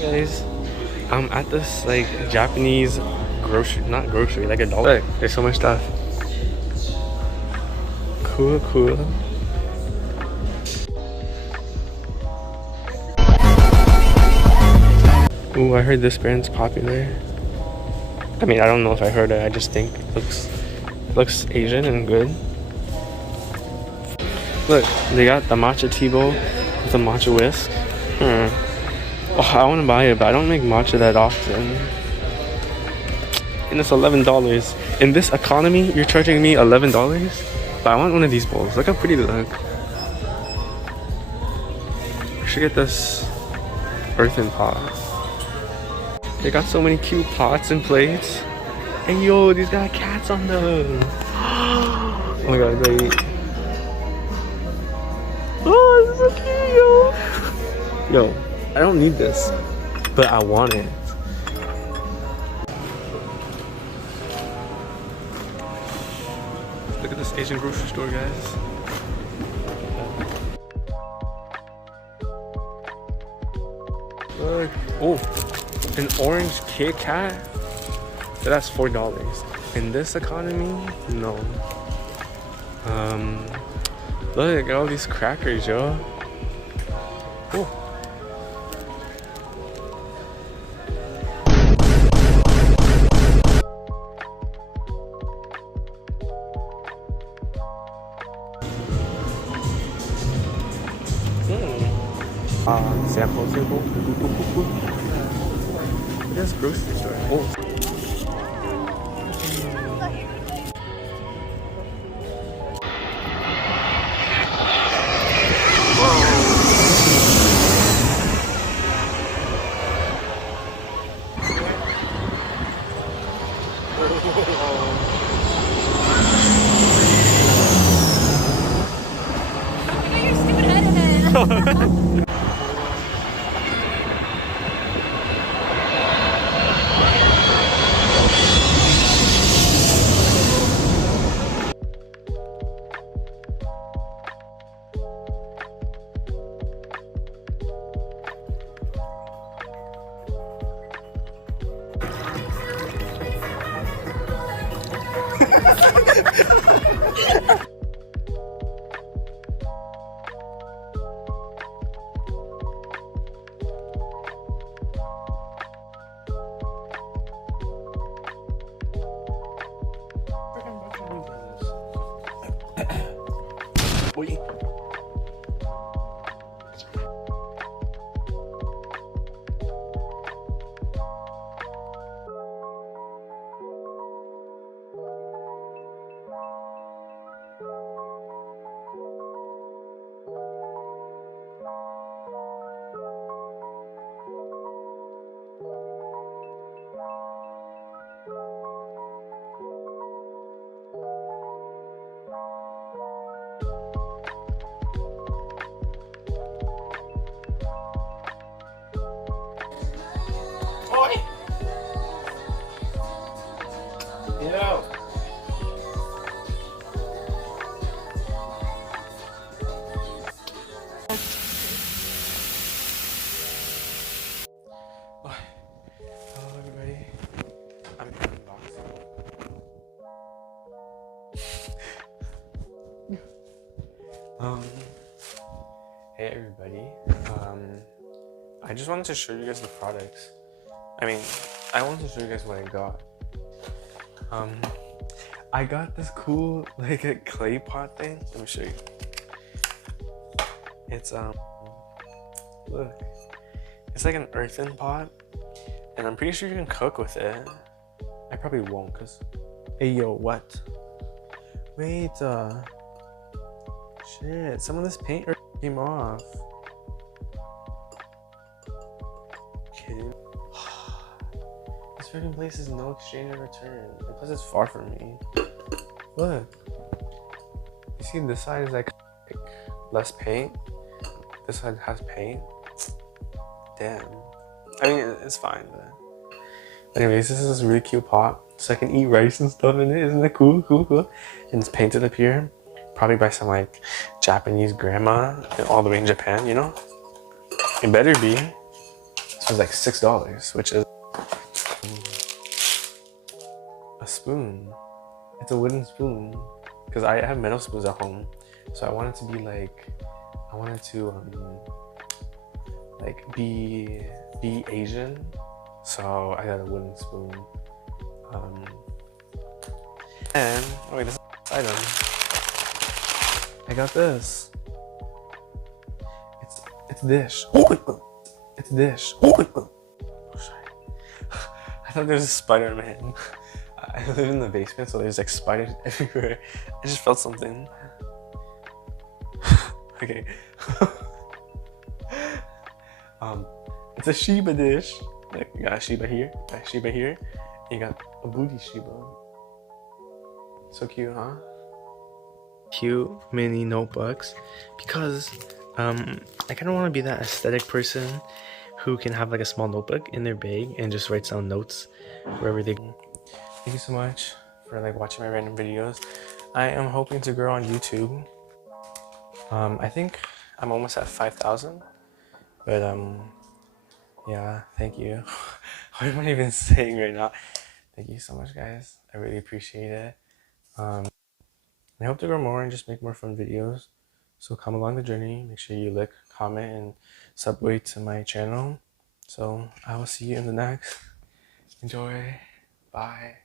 Guys, I'm at this like Japanese grocery, not grocery, like a dollar. Look, there's so much stuff. Cool. Ooh, I heard this brand's popular. I mean, I don't know if I heard it. I just think it looks Asian and good. Look, they got the matcha tea bowl with the matcha whisk. Oh, I want to buy it, but I don't make matcha that often. And it's $11. In this economy, you're charging me $11? But I want one of these bowls. Look how pretty they look. I should get this earthen pot. They got so many cute pots and plates. And yo, these got cats on them. Oh my god, wait. Oh, this is so cute, yo. Yo, I don't need this, but I want it. Look at this Asian grocery store, guys. Look. Oh, an orange Kit Kat. That's $4. In this economy, no. Look at all these crackers, yo. Oh. Sample. This grocery store. Oh. Your stupid head ahead. Wait. Yo. Hello everybody. I'm unboxing. Hey everybody. I just wanted to show you guys the products. I mean, I wanted to show you guys what I got. I got this cool like a clay pot thing. Let me show you. It's look, it's like an earthen pot, and I'm pretty sure you can cook with it. I probably won't, cause hey yo, what? Wait, shit, some of this paint came off. Kidding? This freaking place is no exchange or return. And plus it's far from me. Look. You see this side is like less paint. This side has paint. Damn. I mean, it's fine, but anyways, this is a really cute pot. So I can eat rice and stuff in it. Isn't it cool? Cool. And it's painted up here. Probably by some like Japanese grandma all the way in Japan, you know? It better be. This was like $6, which is a spoon. It's a wooden spoon. Because I have metal spoons at home. So I wanted to be like, I wanted to like be Asian. So I got a wooden spoon. And oh wait, this item. I got this. It's dish. It's dish. Oh, sorry. I thought there was a Spider-Man. I live in the basement, so there's like spiders everywhere. I just felt something. Okay. It's a Shiba dish. Like, you got a Shiba here, got a Shiba here, and you got a booty Shiba. So cute, huh? Cute mini notebooks, because I kind of want to be that aesthetic person who can have like a small notebook in their bag and just write down notes wherever they go. Thank you so much for like watching my random videos. I am hoping to grow on YouTube. I think I'm almost at 5,000, but yeah, thank you. What am I even saying right now? Thank you so much, guys. I really appreciate it. I hope to grow more and just make more fun videos. So come along the journey. Make sure you like, comment, and subscribe to my channel. So I will see you in the next. Enjoy. Bye.